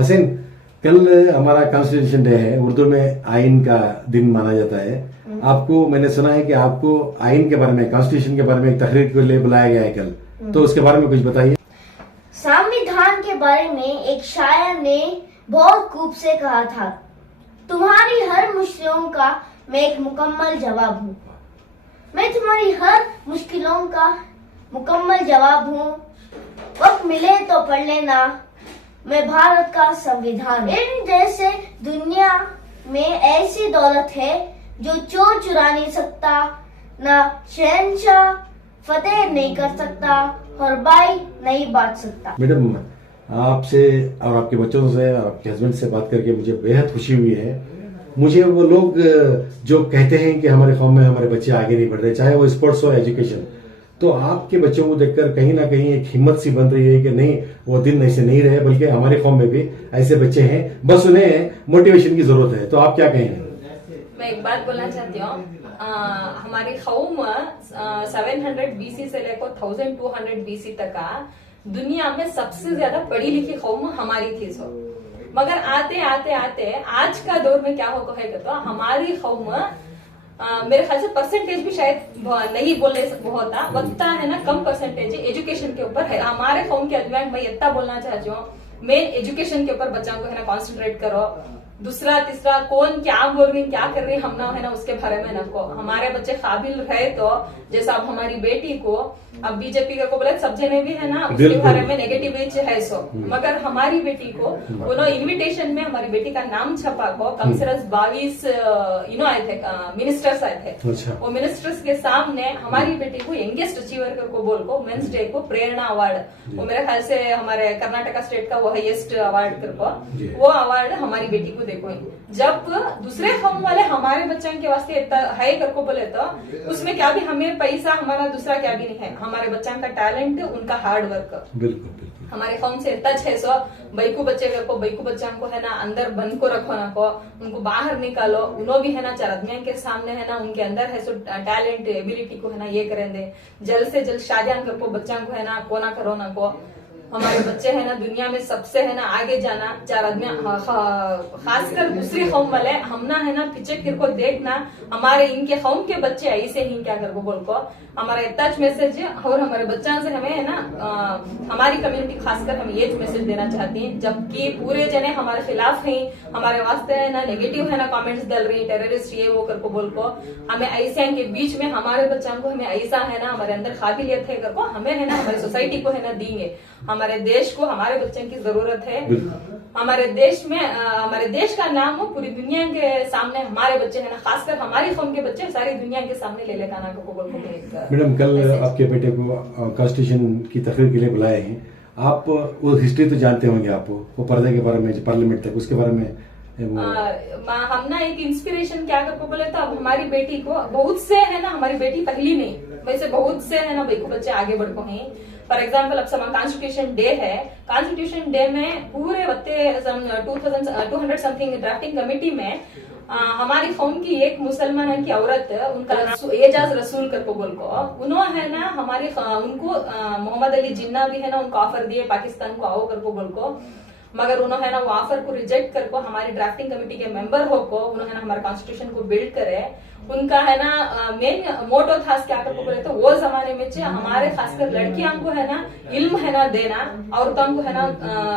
हसन, कल हमारा constitution day है, उर्दू में आइन का दिन माना जाता है। आपको मैंने सुना है कि आपको आइन के बारे में, कॉन्स्टिट्यूशन के बारे में एक तकरीर के लिए बुलाया गया है कल, तो उसके बारे में कुछ बताइए। संविधान के बारे में एक शायर ने बहुत खूब से कहा था, तुम्हारी हर मुश्किलों का मैं एक मुकम्मल जवाब हूँ। मैं तुम्हारी हर मुश्किलों का मुकम्मल जवाब हूँ। वक्त मिले तो पढ़ लेना, मैं भारत का संविधान। इन जैसे दुनिया में ऐसी दौलत है जो चोर चुरा नहीं सकता, ना शहंशाह फतेह नहीं कर सकता और बाई नहीं बांट सकता। मैडम, आपसे और आपके बच्चों से और आपके हस्बैंड से बात करके मुझे बेहद खुशी हुई है। मुझे वो लोग जो कहते हैं कि हमारे कौम में हमारे बच्चे आगे नहीं बढ़ रहे, चाहे वो स्पोर्ट्स हो, एजुकेशन, तो आपके बच्चों को देखकर कहीं ना कहीं एक हिम्मत सी बन रही है कि नहीं, वो दिन ऐसे नहीं रहे, बल्कि हमारे कौम में भी ऐसे बच्चे हैं, बस उन्हें मोटिवेशन की जरूरत है। तो आप क्या कहेंगे? मैं एक बात बोलना चाहती हूँ, हमारी कौम 700 BC से लेकर 1200 BC तक का दुनिया में सबसे ज्यादा पढ़ी लिखी कौम हमारी थी। मगर आते आते आते आज का दौर में क्या होगा है तो हमारी कौम मेरे ख्याल से परसेंटेज भी शायद नहीं बोलने होता वक्ता है ना, कम परसेंटेज एजुकेशन के ऊपर है हमारे कौम के आदमी। मैं इतना बोलना चाहती हूँ, मेन एजुकेशन के ऊपर बच्चों को है ना कॉन्सेंट्रेट करो। दूसरा तीसरा कौन क्या बोल रही क्या कर रही हम ना है ना उसके बारे में नको। हमारे बच्चे काबिल रहे तो जैसा अब हमारी बेटी को अब बीजेपी को बोले सब जने भी है ना उसके बारे में नेगेटिव है सो, मगर हमारी बेटी को उन्होंने इनविटेशन में हमारी बेटी का नाम छपा को कम से कम 22 आए थे, मिनिस्टर्स आए थे। अच्छा। वो मिनिस्टर्स के सामने हमारी बेटी को यंगेस्ट अचीवर को बोल को मेंस डे को प्रेरणा अवार्ड, वो मेरे ख्याल से हमारे कर्नाटका स्टेट का वो हाईएस्ट अवार्ड कर को वो अवार्ड हमारी बेटी को देखो। जब दूसरे कौम वाले हमारे बच्चों के वास्ते है करको बोले तो उसमें क्या भी हमें पैसा हमारा दूसरा क्या भी नहीं है, हमारे बच्चों का टैलेंट, उनका हार्ड वर्क। बिल्कुल बिल्कुल। हमारे कौम से इतना 600 बैकू बच्चे को बैकू बच्चों को है ना अंदर बंद को रखो ना को, उनको बाहर निकालो, उन्हों भी है ना 4 आदमियों के सामने है ना उनके अंदर है सो टैलेंट एबिलिटी को है ना ये करेंगे। जल्द से जल्द शादियां करको बच्चों को है ना कोना करो ना को। हमारे बच्चे है ना दुनिया में सबसे है ना आगे जाना 4 आदमी, खासकर दूसरी कौम वाले हम ना है ना पीछे फिर को देखना हमारे इनके कौम के बच्चे ऐसे ही क्या कर को बोल को हमारा इतना मैसेज है। और हमारे बच्चों से हमें है ना हमारी कम्युनिटी खासकर हम ये मैसेज देना चाहती हैं, जबकि पूरे जने हमारे खिलाफ हैं, हमारे वास्ते है ना नेगेटिव है ना कमेंट्स डाल रही, टेररिस्ट ये वो कर को बोल को, हमें ऐसे के बीच में हमारे बच्चों को हमें ऐसा है ना हमारे अंदर काबिलियत है कर को हमें है ना हमारी सोसाइटी को है ना देंगे। हमारे देश को हमारे बच्चों की जरूरत है। हमारे देश में हमारे देश का नाम हो पूरी दुनिया के सामने हमारे बच्चे है ना, खासकर हमारी कौम के बच्चे सारी दुनिया के सामने ले लेगा ना को बोल को। मैडम, कल आपके बेटे को कॉन्स्टिट्यूशन की तकरीर के लिए बुलाए हैं, आप वो हिस्ट्री तो जानते होंगे, आप वो पर्दे के बारे में, पार्लियामेंट तक उसके बारे में हम ना एक इंस्पिरेशन क्या करको बोले तो अब हमारी बेटी को बहुत से है ना, हमारी बेटी पहली नहीं वैसे बहुत से है ना बेकू बच्चे आगे बढ़ को हैं। फॉर एग्जाम्पल अब सब कॉन्स्टिट्यूशन डे है, कॉन्स्टिट्यूशन डे में पूरे बत्ते 200 समथिंग ड्राफ्टिंग कमेटी में हमारी कौम की एक मुसलमान की औरत उनका एजाज रसूल करको बोल को उन्होंने है ना हमारी उनको मोहम्मद अली जिन्ना भी है ना उनको ऑफर दिए पाकिस्तान को आओ करको बोल को, मगर उन्होंने है ना वो ऑफर को रिजेक्ट करको हमारी ड्राफ्टिंग कमेटी के मेंबर हो को उन्होंने हमारे कॉन्स्टिट्यूशन को बिल्ड करे। उनका है ना मेन मोटो था क्या करको बोले तो वो जमाने में हमारे खासकर लड़कियों को है ना इल्म है ना देना, औरतों को है ना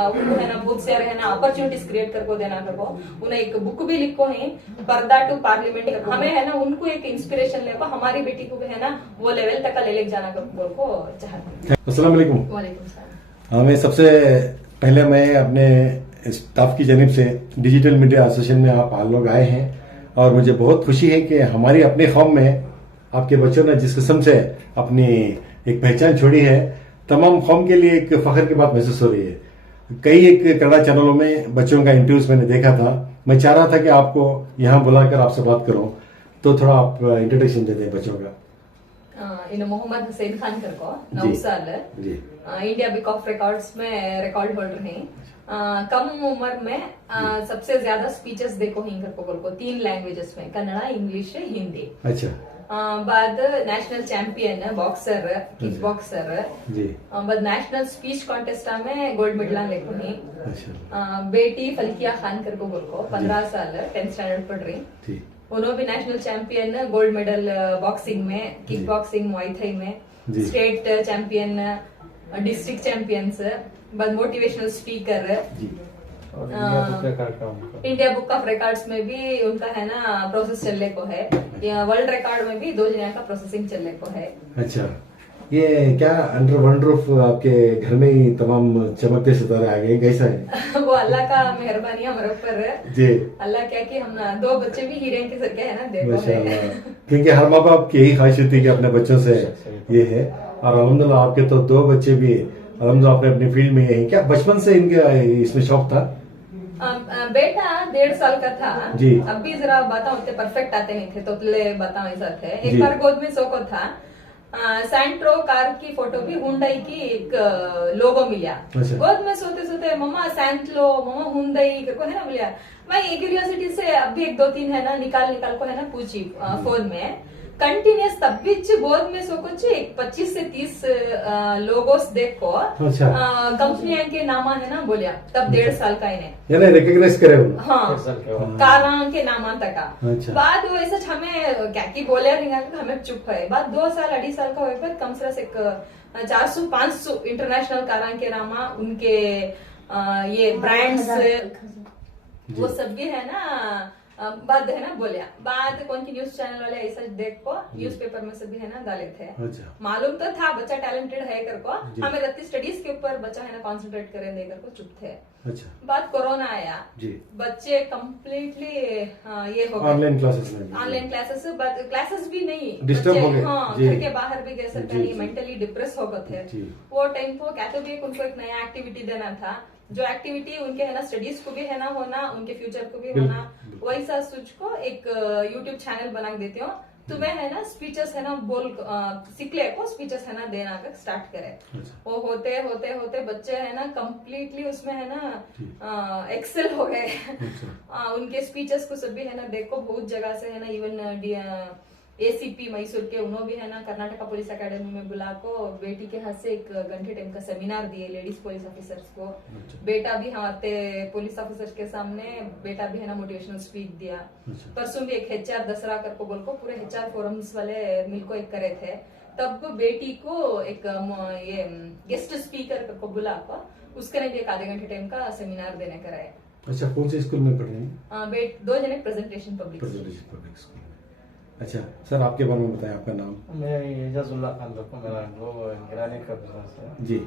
उनको है ना बहुत सारे है ना अपॉर्चुनिटीज क्रिएट करको देना करको। उन्हें एक बुक भी लिखो है पर्दा टू पार्लियामेंट, हमें है ना उनको एक इंस्पिरेशन लेको हमारी बेटी को भी है ना वो लेवल तक ले जाना करको चाहते हैं। अस्सलाम वालेकुम। वालेकुम सलाम। हमें सबसे पहले मैं अपने स्टाफ की जानिब से डिजिटल मीडिया एसोसिएशन में आप लोग आए हैं और मुझे बहुत खुशी है कि हमारी अपनी कौम में आपके बच्चों ने जिस किस्म से अपनी एक पहचान छोड़ी है, तमाम कौम के लिए एक फख्र की बात महसूस हो रही है। कई एक कन्नड़ा चैनलों में बच्चों का इंटरव्यूज मैंने देखा था, मैं चाह रहा था कि आपको यहाँ बुलाकर आपसे बात करूं, तो थोड़ा आप इंट्रोडक्शन दे दें बच्चों का। इन मोहम्मद हुसैन खान करको 9 साल इंडिया बुक ऑफ रिकॉर्ड्स में रिकॉर्ड होल्डर हैं। कम उम्र में सबसे ज्यादा स्पीचेस देखो ही करको बोल को 3 लैंग्वेजेस में, कन्नड़ा, इंग्लिश, हिंदी। अच्छा। बाद national champion boxer kick boxer जी बाद नेशनल स्पीच कॉन्टेस्ट में गोल्ड मेडल लेकुनी अच्छा बेटी फलकिया खान कर को बोलको 15 साल 10th स्टैंडर्ड पढ़ रही जी उन्होंने भी national champion gold medal boxing में किक बॉक्सिंग मुआई थाई में जी। स्टेट चैंपियन डिस्ट्रिक्ट चैंपियंस बाद मोटिवेशनल स्पीकर जी और इंडिया बुक रिकॉर्ड का उनका इंडिया बुक ऑफ रिकॉर्ड्स में भी उनका है ना प्रोसेस चलने को है वर्ल्ड रिकॉर्ड में भी 2 जने का प्रोसेसिंग चलने को है अच्छा ये क्या अंडर वन रूफ आपके घर में ही तमाम चमकते सितारे आ गए कैसा है वो अल्लाह का मेहरबानी हमारे ऊपर है जी अल्लाह क्या कि हम 2 बच्चे भी हीरे के सर के है ना देखो माशाल्लाह है क्योंकि हर माँ बाप की यही ख्वाहिश होती है कि अपने बच्चों से ये है और अल्हम्दुलिल्लाह आपके तो 2 बच्चे भी अल्हम्दुलिल्लाह अपने अपनी फील्ड में यही क्या बचपन से इनका इसमें शौक था बेटा 1.5 साल का था जी। अब भी जरा बताओ उतने परफेक्ट आते नहीं थे तो बताओ ऐसा थे एक जी। बार गोद में सोको था सैंट्रो कार की फोटो भी हुंडई की एक लोगो मिला अच्छा। गोद में सोते सोते मम्मा सैंटलो मम्मा हुंडई को है ना बोलिया मैं एक क्यूरियोसिटी से अब भी 1-2-3 है ना निकाल को है ना पूछी फोन में कंटिन्यूस तब भी गोद में सो कुछ 25 से 30 लोगोस देखो अच्छा। कंपनी के नामा है ना बोलिया तब 1.5 साल का इन्हें यानी रिकग्नाइज करे वो हाँ सर के बाद काला के नामा तक अच्छा। बाद वो ऐसा हमें क्या की बोले नहीं हमें चुप है बाद 2 साल 2.5 साल का हुए पर कम से एक 400-500 इंटरनेशनल कारा के नामा उनके ये ब्रांड्स वो सब भी है ना बाद है ना बोलिया बाद कौन की न्यूज चैनल वाले ऐसा देखो न्यूज़पेपर में से भी है ना डाले थे अच्छा मालूम तो था बच्चा टैलेंटेड है कर को जी। हमें रत्ती स्टडीज के ऊपर बच्चा है ना कॉन्सेंट्रेट करें देकर को चुप थे अच्छा बाद कोरोना आया जी बच्चे कम्प्लीटली ये हो गए ऑनलाइन क्लासेस में भी। ऑनलाइन क्लासेस भी नहीं Disturb बच्चे, हो गए। हाँ जी। घर के बाहर भी गए जी, सरकारी जी। मेंटली डिप्रेस हो गए थे जी। वो टाइम को क्या तो भी उनको एक नया एक्टिविटी देना था जो एक्टिविटी उनके है ना स्टडीज को भी है ना होना उनके फ्यूचर को भी होना वैसा सोच को एक यूट्यूब चैनल बना देती हूँ तो मैं है ना स्पीचेस है ना बोल सीख ले को स्पीचेस है ना देना का स्टार्ट करे अच्छा। वो होते होते होते बच्चे है ना कम्प्लीटली उसमें है ना एक्सेल हो गए अच्छा। उनके स्पीचेस को सब भी है ना देखो बहुत जगह से है ना इवन एसीपी मैसूर के उन्होंने भी है ना कर्नाटका पुलिस एकेडमी में बुला को बेटी के हाथ से 1 घंटे टाइम का सेमिनार दिए लेडीज पुलिस ऑफिसर्स को बेटा भी हमारे पुलिस ऑफिसर्स के सामने बेटा भी है ना मोटिवेशनल स्पीच दिया अच्छा। परसों भी एक HR दसरा कर को बोल को पूरे HR फोरम्स वाले मिलको एक करे थे तब बेटी को एक ये गेस्ट स्पीकर को बुला को उसके लिए भी 1 आधे घंटे टाइम का सेमिनार देने का रहे अच्छा कौन से स्कूल में पढ़ रहे हैं 2 जने presentation public presentation public school में अच्छा सर आपके बारे में बताएं आपका नाम मैं एजाजुल्ला खान रखूँ मेरा वो गिराने का बिजनेस है जी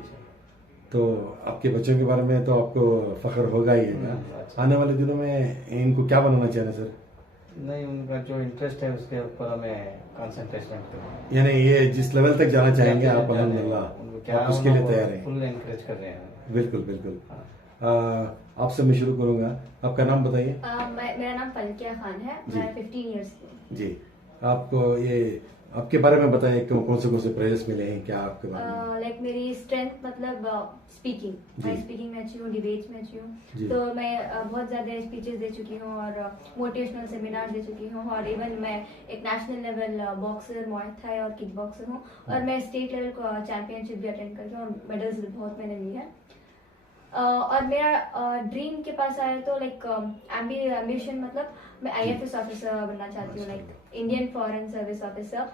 तो आपके बच्चों के बारे में तो आपको फख्र होगा ही है ना आने वाले दिनों में इनको क्या बनाना चाह रहे हैं सर नहीं उनका जो इंटरेस्ट है उसके ऊपर हमें कंसंट्रेशन करना यानी ये जिस लेवल तक जाना चाहेंगे आप अल्हम्दुलिल्लाह आप उसके लिए तैयार हैं फुल एनकरेज कर रहे हैं बिल्कुल बिल्कुल आपसे मैं शुरू करूंगा आपका नाम बताइए मेरा नाम फलकिया खान है जी। मैं 15 इयर्स की हूँ। जी आपको ये आपके बारे में बताइए कौन से प्राइजेस मिले हैं क्या आपके बारे में लाइक मेरी स्ट्रेंथ मतलब स्पीकिंग जी। मैं स्पीकिंग में अच्छी हूँ डिबेट्स में अच्छी जी। हूँ तो मैं बहुत ज़्यादा स्पीचेस दे चुकी हूँ और मोटिवेशनल सेमिनार दे चुकी हूँ और इवन मैं एक national level boxer Muay Thai और किक बॉक्सर हूँ और मैं स्टेट लेवल को चैंपियनशिप भी अटेंड करती हूँ और मेडल्स भी बहुत मैंने लिए हैं और मेरा ड्रीम के पास आया तो लाइक एम्बिशन मतलब मैं IFS ऑफिसर बनना चाहती हूँ like Indian foreign service officer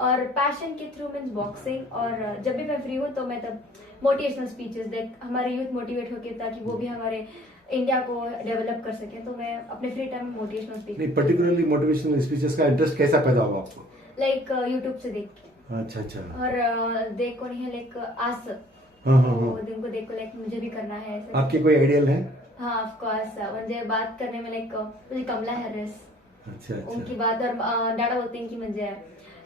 और पैशन के थ्रू मीन्स बॉक्सिंग और जब भी मैं फ्री हूँ तो मैं तब मोटिवेशनल स्पीचेस देख हमारे यूथ मोटिवेट होके ताकि वो भी हमारे इंडिया को डेवलप कर सके तो मैं अपने फ्री टाइम में motivational speech particularly motivational speeches का इंटरेस्ट कैसा पैदा हुआ आपको लाइक यूट्यूब से देख के अच्छा अच्छा और देखो नहीं है लाइक आज हाँ, दिन को देखो लाइक मुझे भी करना है ऐसे आपके कोई आइडियल है हाँ ऑफ कोर्स मुझे बात करने में लाइक मुझे कमला हैरिस अच्छा उनकी अच्छा बात और डाडा बोलते हैं कि मुझे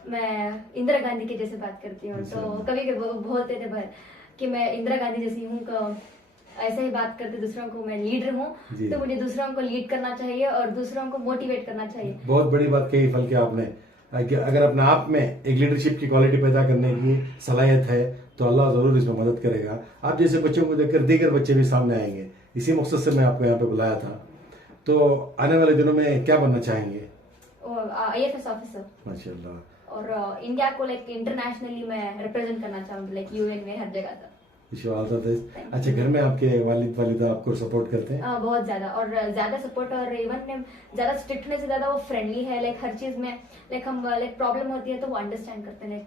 मैं इंदिरा गांधी के जैसे बात करती हूँ तो कभी कभी बोलते थे भाई कि मैं इंदिरा गांधी जैसी हूँ ऐसा ही बात करते दूसरों को मैं लीडर हूँ जी। तो मुझे दूसरों को लीड करना चाहिए और दूसरों को मोटिवेट करना चाहिए बहुत बड़ी बात कही फल के आपने कि अगर अपने आप में एक लीडरशिप की क्वालिटी पैदा करने की सलाहियत है तो अल्लाह जरूर इसमें मदद करेगा आप जैसे बच्चों को देखकर दीगर बच्चे भी सामने आएंगे इसी मकसद से मैं आपको यहाँ पे बुलाया था तो आने वाले दिनों में क्या बनना चाहेंगे IFS ऑफिसर माशाल्लाह और इंडिया को लाइक इंटरनेशनली मैं रिप्रेजेंट करना चाहूंगी, लाइक यूएन में हर जगह तक। Wish you all the best. अच्छा, घर में आपके वालिद वालिदा आपको सपोर्ट करते हैं? बहुत ज्यादा, और ज्यादा सपोर्ट, और इवन ज्यादा स्ट्रिक्ट होने से ज्यादा वो फ्रेंडली है, लाइक हर चीज में लाइक हम लाइक प्रॉब्लम होती है तो वो अंडरस्टैंड करते हैं, लाइक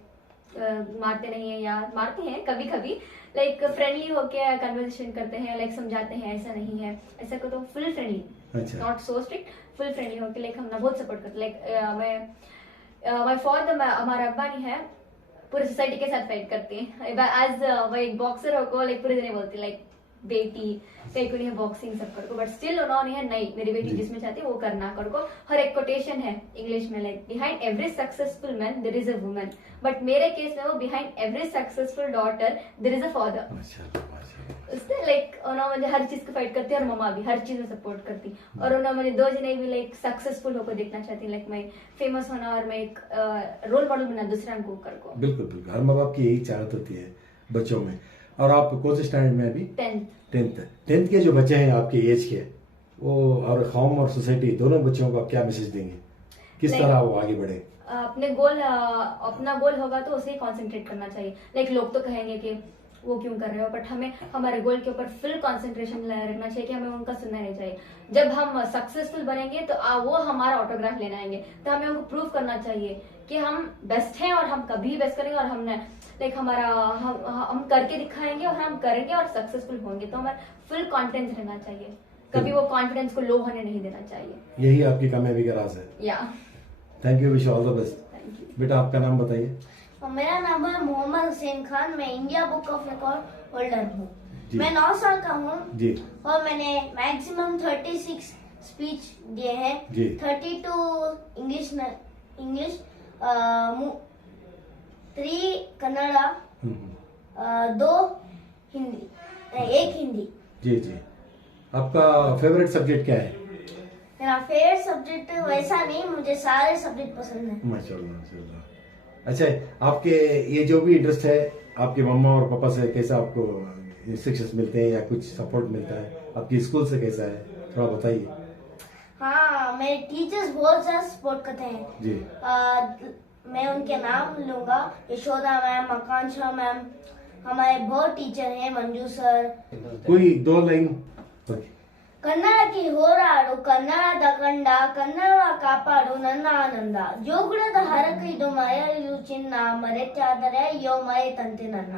मारते नहीं है, या मारते हैं कभी कभी, लाइक फ्रेंडली होके कन्वर्सेशन करते हैं, लाइक समझाते हैं ऐसा नहीं है ऐसा को, तो फुल फ्रेंडली, अच्छा। Not so strict, full friendly होके लाइक हम ना बहुत सपोर्ट करते, लाइक माय फादर, हमारा अब्बा नहीं है, पूरी सोसाइटी के साथ फाइट करती है, एज वो एक बॉक्सर होको लाइक पूरी नहीं बोलती, लाइक बेटी कहीं को नहीं है बॉक्सिंग सब करको, बट स्टिल उन्होंने है नहीं, मेरी बेटी जिसमें चाहती है वो करना करको। हर एक कोटेशन है इंग्लिश में, like behind every successful man there is a woman, but मेरे केस में वो behind every successful daughter there is a father. उसने लाइक उन्होंने मुझे हर चीज को फाइट करती है, और मम्मा भी हर चीज में सपोर्ट करती, और उन्होंने मुझे दो जने भी लाइक सक्सेसफुल होकर देखना चाहती, लाइक मैं फेमस होना और मैं एक रोल मॉडल बना दूसरा को करको। बिल्कुल बिल्कुल, हर माँ बाप की यही चाहत होती है बच्चों में। और आप कौन से स्टैंडर्ड में अभी? 10th के जो बच्चे हैं आपके एज के, वो और कौम और सोसाइटी दोनों बच्चों को आप क्या मैसेज देंगे, किस तरह वो आगे बढ़े? अपने गोल, अपना गोल होगा तो उसे कंसंट्रेट करना चाहिए, लाइक लोग तो कहेंगे कि वो क्यों कर रहे हो, बट हमें हमारे गोल के ऊपर फुल कंसंट्रेशन रखना चाहिए कि हमें उनका सुनना नहीं चाहिए। जब हम सक्सेसफुल बनेंगे तो वो हमारा ऑटोग्राफ लेने आएंगे, तो हमें उनको प्रूव करना चाहिए कि हम बेस्ट हैं, और हम कभी बेस्ट करेंगे, और हमने लाइक हमारा हम करके दिखाएंगे, और हम करेंगे और सक्सेसफुल होंगे, तो हमारा फुल कॉन्फिडेंस रहना चाहिए, कभी वो कॉन्फिडेंस को लो होने नहीं देना चाहिए। यही आपकी कामयाबी का राज है। या thank you, wish all the best. Thank you. बेटा आपका नाम बताइए। और मेरा नाम है मोहम्मद हुसैन खान, मैं India book of record holder हूँ। जी। मैं 9 साल का हूँ जी और मैंने मैक्सिमम 36 स्पीच दिए हैं। जी। 32 इंग्लिश, 3 कन्नड़ा, 2 हिंदी, 1 हिंदी। जी जी। आपका फेवरेट सब्जेक्ट क्या है? मेरा फेवरेट सब्जेक्ट वैसा नहीं, मुझे सारे सब्जेक्ट पसंद है। माशाल्लाह माशाल्लाह। अच्छा, आपके ये जो भी इंटरेस्ट है, आपके मम्मा और पापा से कैसा आपको इंस्ट्रक्शंस मिलते हैं या कुछ सपोर्ट मिलता है? आपकी स्कूल से कैसा है, थोड़ा बताइए। हाँ, मेरे टीचर्स बहुत ज्यादा सपोर्ट करते हैं जी। मैं उनके नाम लूंगा, यशोदा मैम, आकांक्षा मैम, हमारे बहुत टीचर हैं, मंजू सर। कोई 2 लाइन? ಕನ್ನಡಕ್ಕೆ ಹೋರಾಡು ಕನ್ನಡದ ಕಂಡ ಕನ್ನಡ ಕಾಪಾಡು ನನ್ನ ಆನಂದ ಜೋಗುಳದ ಹರಕ ಇದು ಮರೆಯಲು ಚಿನ್ನ ಮರೆತಾದರೆ ಅಯ್ಯೋ ಮರೆತಂತೆ ನನ್ನ